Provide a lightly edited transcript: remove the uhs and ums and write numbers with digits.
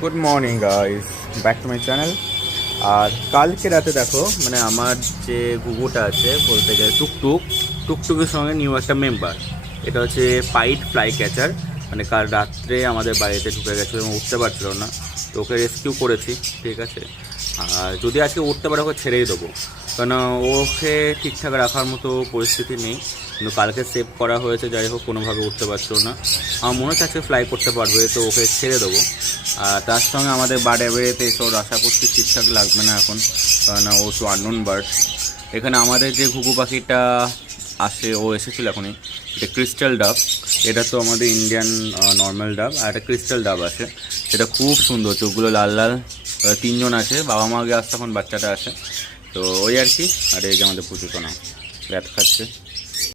Good morning guys, back to my channel. আর কালকে রাতে দেখো, মানে আমার যে গুগুটা আছে বলতে গেলে টুকটুকের সঙ্গে নিউ একটা মেম্বার, এটা হচ্ছে পাইট ফ্লাই ক্যাচার। মানে কাল রাত্রে আমাদের বাড়িতে ঢুকে গেছিলো এবং উঠতে পারছিল না, তো ওকে রেস্কিউ করেছি, ঠিক আছে। আর যদি আজকে উঠতে পারে ওকে ছেড়েই দেবো, কারণ ওকে ঠিকঠাক রাখার মতো পরিস্থিতি নেই। কিন্তু কালকে সেভ করা হয়েছে, যাই হোক কোনোভাবে উঠতে পারছিল না। আমার মনে হচ্ছে আজকে ফ্লাই করতে পারবে, তো ওকে ছেড়ে দেবো। আর তার সঙ্গে আমাদের বার্ড অ্যাভেরিতে এসে ওর আশা করছি ঠিকঠাক লাগবে না এখন, কারণ ও তো আননোন বার্ড। এখানে আমাদের যে ঘুঘু পাখিটা আসে, ও এসেছিল এখনই, এটা ক্রিস্টাল ডাব। এটা তো আমাদের ইন্ডিয়ান নর্মাল ডাব, আর একটা ক্রিস্টাল ডাব আছে, সেটা খুব সুন্দর, চোখগুলো লাল লাল। তিনজন আছে, বাবা মা আগে আসতে, এখন বাচ্চাটা আছে। তো ওই আর কি। আর এই যে আমাদের পুচুতো না, ব্যাট খাচ্ছে।